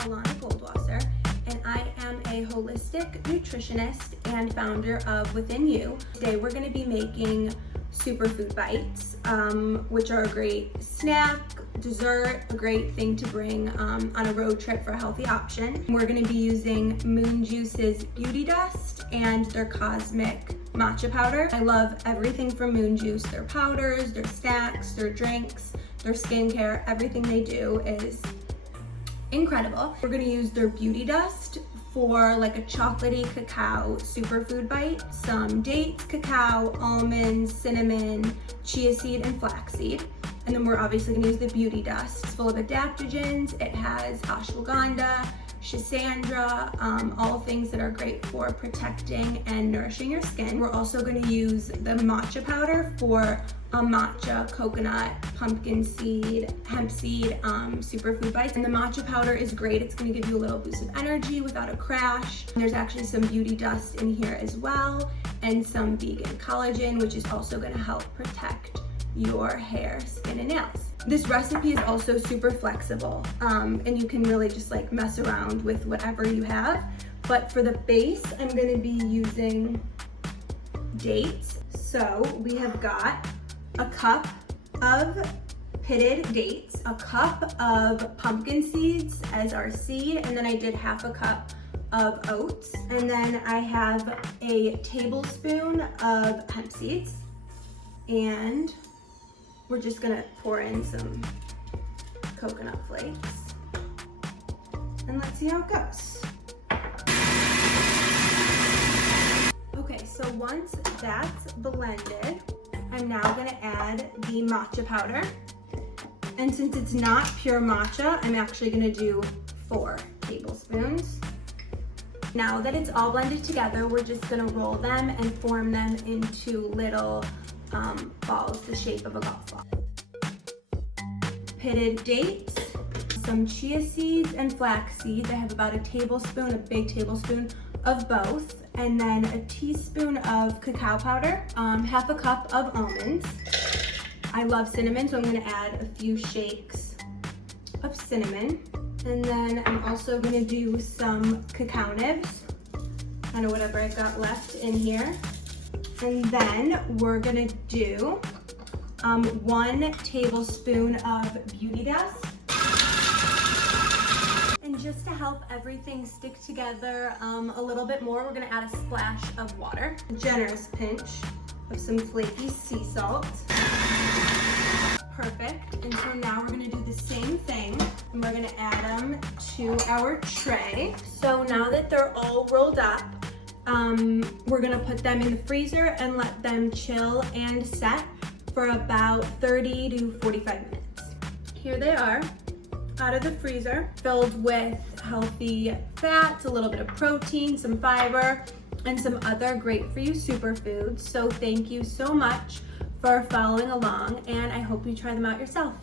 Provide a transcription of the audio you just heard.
Ilana Goldwasser, and I am a holistic nutritionist and founder of Within You. Today we're going to be making superfood bites, which are a great snack, dessert, a great thing to bring on a road trip for a healthy option. We're going to be using Moon Juice's Beauty Dust and their Cosmic Matcha powder. I love everything from Moon Juice, their powders, their snacks, their drinks, their skincare. Everything they do is incredible. We're going to use their Beauty Dust for like a chocolatey cacao superfood bite, some dates, cacao, almonds, cinnamon, chia seed, and flaxseed. And then we're obviously going to use the Beauty Dust. It's full of adaptogens. It has ashwagandha, schisandra, all things that are great for protecting and nourishing your skin. We're also going to use the matcha powder for a matcha, coconut, pumpkin seed, hemp seed superfood bites. And the matcha powder is great. It's going to give you a little boost of energy without a crash. And there's actually some beauty dust in here as well, and some vegan collagen, which is also going to help protect your hair, skin, and nails. This recipe is also super flexible, and you can really just like mess around with whatever you have. But for the base, I'm going to be using dates. So we have got a cup of pitted dates, a cup of pumpkin seeds as our seed, and then I did half a cup of oats, and then I have a tablespoon of hemp seeds, and we're just gonna pour in some coconut flakes, and let's see how it goes. Okay, so once that's blended, I'm now gonna add the matcha powder. And since it's not pure matcha, I'm actually gonna do 4 tablespoons. Now that it's all blended together, we're just gonna roll them and form them into little balls the shape of a golf ball. Pitted dates, some chia seeds and flax seeds. I have about a tablespoon, a big tablespoon of both, and then a teaspoon of cacao powder, half a cup of almonds. I love cinnamon, so I'm gonna add a few shakes of cinnamon. And then I'm also gonna do some cacao nibs, kind of whatever I've got left in here. And then we're gonna do 1 tablespoon of Beauty Dust. And just to help everything stick together a little bit more, we're gonna add a splash of water. A generous pinch of some flaky sea salt. Perfect. And so now we're gonna do the same thing, and we're gonna add them to our tray. So now that they're all rolled up, we're gonna put them in the freezer and let them chill and set for about 30 to 45 minutes. Here they are, out of the freezer, filled with healthy fats, a little bit of protein, some fiber, and some other great for you superfoods. So thank you so much for following along, and I hope you try them out yourself.